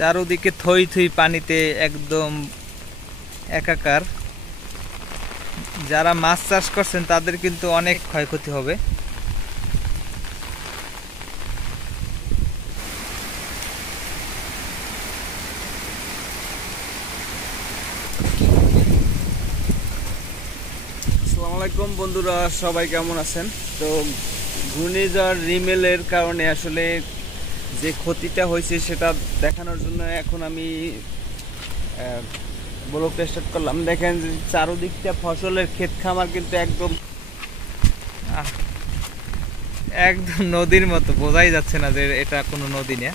চারদিকে থই থই পানিতে একদম একাকার। যারা মাছ চাষ করছেন তাদের কিন্তু অনেক ক্ষয়ক্ষতি হবে। আসসালামু আলাইকুম বন্ধুরা, সবাই কেমন আছেন? তো ঘূর্ণিঝড় রিমেলের কারণে আসলে যে ক্ষতিটা হয়েছে সেটা দেখানোর জন্য এখন আমি ব্লগটা স্টার্ট করলাম। দেখেন যে চারদিকটা ফসলের ক্ষেত খামার কিন্তু একদম একদম নদীর মতো, বোঝাই যাচ্ছে না যে এটা কোনো নদী না।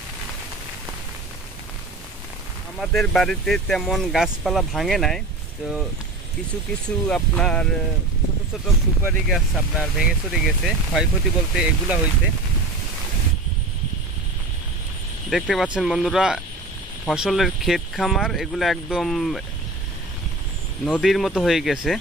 আমাদের বাড়িতে তেমন গাছপালা ভাঙে নাই, তো কিছু কিছু আপনার ছোট ছোট সুপারি গাছ আপনার ভেঙে চুরে গেছে। ক্ষয়ক্ষতি বলতে এগুলা হয়েছে, দেখতে পাচ্ছেন বন্ধুরা, ফসলের ক্ষেত খামার এগুলো একদম নদীর মতো হয়ে গেছে।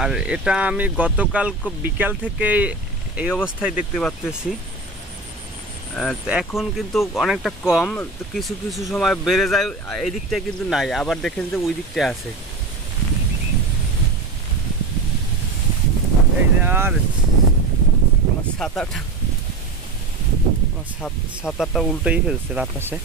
আর এটা আমি গতকাল বিকাল থেকে এই অবস্থায় দেখতে পাচ্ছি। এখন কিন্তু অনেকটা কম, কিছু কিছু সময় বেড়ে যায়। এই দিকটা কিন্তু নাই, আবার দেখেন যে ওই দিকটা আছে। এই যে আর আমার ছাতাটা উল্টেই ফেলছে বাতাসে।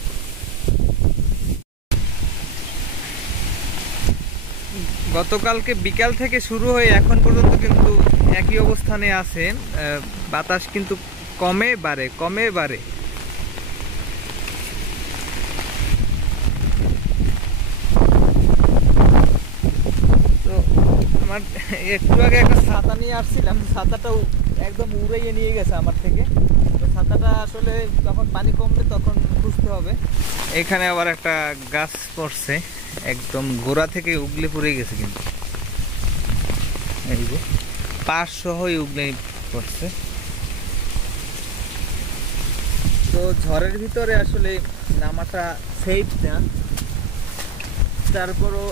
গতকালকে বিকাল থেকে শুরু হয়ে এখন পর্যন্ত কিন্তু একই অবস্থানে আছে। বাতাস কিন্তু কমে বাড়ে কমে বাড়ে। তো আমার একটু আগে একটা ছাতা নিয়ে আসছিলাম, ছাতাটাও একদম উড়াইয়ে নিয়ে গেছে আমার থেকে। তো ছাতাটা আসলে যখন পানি কমবে তখন খুঁজতে হবে। এখানে আবার একটা গাছ পড়ছে, একদম গোড়া থেকে উগলে পড়ে গেছে, কিন্তু এই যে পাশ সহই উগলে পড়ছে। তো ঝড়ের ভিতরে আসলে নামাটা সেফ না, তারপরও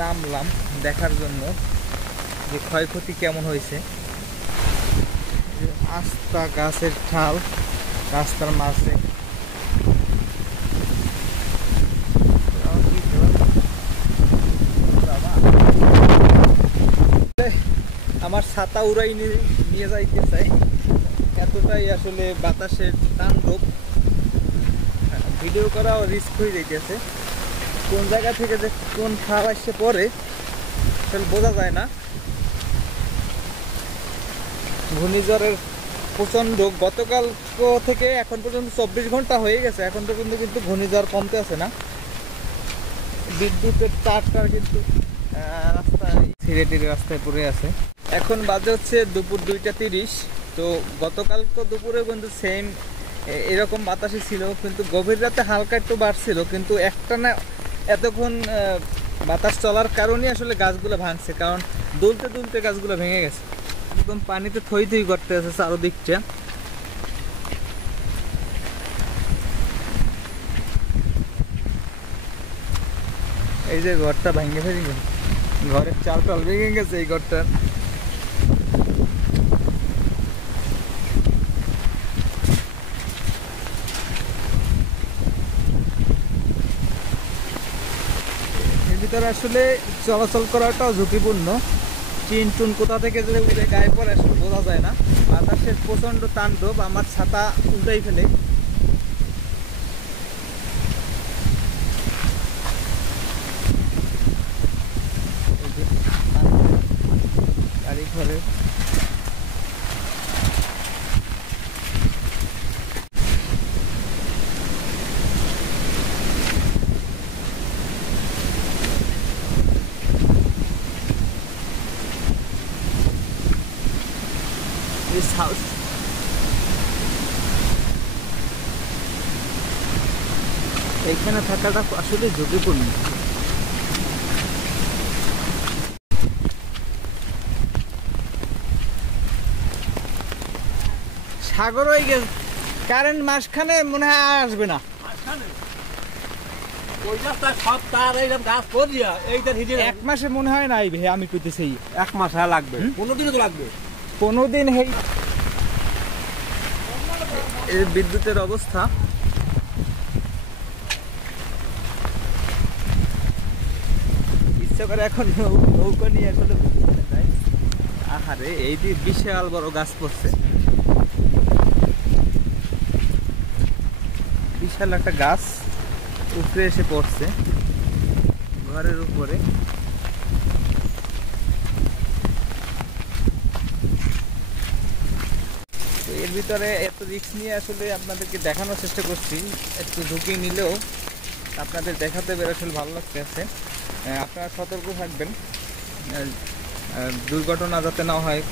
নামলাম দেখার জন্য যে ক্ষয়ক্ষতি কেমন হয়েছে। আস্তা গাছের ঠাল রাস্তার মাঝে। আমার ছাতা উড়াই নিয়ে যাইতে চাই, এতটাই আসলে বাতাসের তাণ্ডব। ভিডিও করাও রিস্ক হয়ে যাইতেছে, কোন জায়গা থেকে যে কোন খাল আসছে পরে আসলে বোঝা যায় না। ঘূর্ণিঝড়ের প্রচণ্ড, গতকাল থেকে এখন পর্যন্ত 24 ঘন্টা হয়ে গেছে, এখন পর্যন্ত কিন্তু ঘূর্ণিঝড় কমতে আসে না। বিদ্যুতের তারটার কিন্তু রাস্তায় ছিঁড়ে টিড়ে রাস্তায় পড়ে আছে। এখন বাজে হচ্ছে দুপুর 2টা 30। তো গতকাল তো দুপুরে কিন্তু সেম এরকম বাতাসই ছিল, কিন্তু গভীর রাতে হালকা একটু বাড়ছিল, কিন্তু একটানা এতক্ষণ বাতাস চলার কারণে আসলে গাছগুলো ভাঙছে, কারণ দুলতে দুলতে গাছগুলো ভেঙে গেছে। একদম পানিতে থই থই করতে আছে চারদিকটা। এই যে ঘরটা ভেঙে ফেলে গেছে, ঘরের চাল টাল ভেঙে গেছে এই ঘরটার। এর ভিতরে আসলে চলাচল করাটাও ঝুঁকিপূর্ণ। টিন টুন কোথা থেকে যে উঠে গায়ে পড়ে আসলে বোঝা যায় না। বাতাসের প্রচন্ড তাণ্ডব, আমার ছাতা উল্টাই ফেলে। গাড়ি ঘরে হাউস। এইখানে থাকাটা আসলে ঝুঁকিপূর্ণ। সাগর হয়ে গেছে, কারেন্ট মাসখানে মনে হয় আসবে না। এক মাসে মনে হয় না আইবে, আমি কইতেছি 1 মাস লাগবে, 15 দিনও তো লাগবে। 15 দিন। এই বিদ্যুতের অবস্থা, ইচ্ছা করে এখন নৌকা নিয়ে আসলে আহারে এই যে বিশাল বড় গাছ পড়ছে, বিশাল একটা গাছ উপরে এসে পড়ছে ঘরের উপরে। তো এর ভিতরে এত রিস্ক নিয়ে আসলে আপনাদেরকে দেখানোর চেষ্টা করছি, একটু ঝুঁকি নিলেও আপনাদের দেখাতে পেরে আসলে ভালো লাগতেছে। আপনারা সতর্ক থাকবেন, দুর্ঘটনা যাতে না হয়।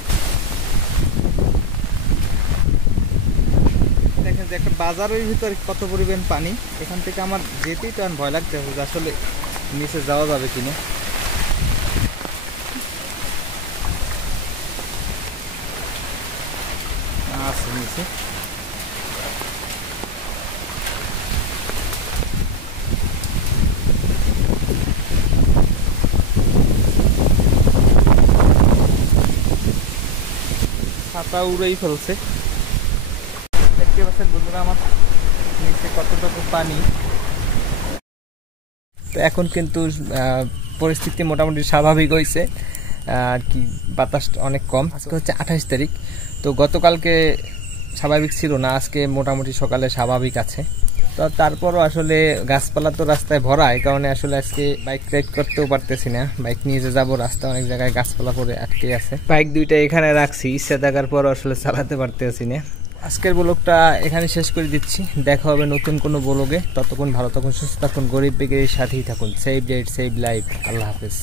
দেখেন যে একটা বাজারের ভিতরে কত পরিমাণ পানি, এখান থেকে আমার যেতেই তো ভয় লাগতেছে যে আসলে নিচে যাওয়া যাবে কিনা। আছে নিচে, ছাতা উড়েই ফেলছে। দেখতে পাচ্ছেন বন্ধুরা আমার নিচে কতটুকু পানি। তো এখন কিন্তু পরিস্থিতি মোটামুটি স্বাভাবিক হয়েছে আর কি, বাতাস অনেক কম। আজকে হচ্ছে 28 তারিখ, তো গতকালকে স্বাভাবিক ছিল না, আজকে মোটামুটি সকালে স্বাভাবিক আছে। তো তারপরও আসলে গাছপালা তো রাস্তায় ভরা, এই কারণে আসলে আজকে বাইক রাইড করতেও পারতেছি না। বাইক নিয়ে যে যাবো, রাস্তায় অনেক জায়গায় গাছপালা পরে আটকে আছে। বাইক দুইটা এখানে রাখছি, ইচ্ছা থাকার পর আসলে চালাতে পারতেছি না। আজকের ব্লগটা এখানে শেষ করে দিচ্ছি, দেখা হবে নতুন কোনো ব্লগে। ততক্ষণ ভালো থাকুন, সুস্থ থাকুন, গরিব বেগের সাথেই থাকুন। Save date save life. আল্লাহ হাফেজ।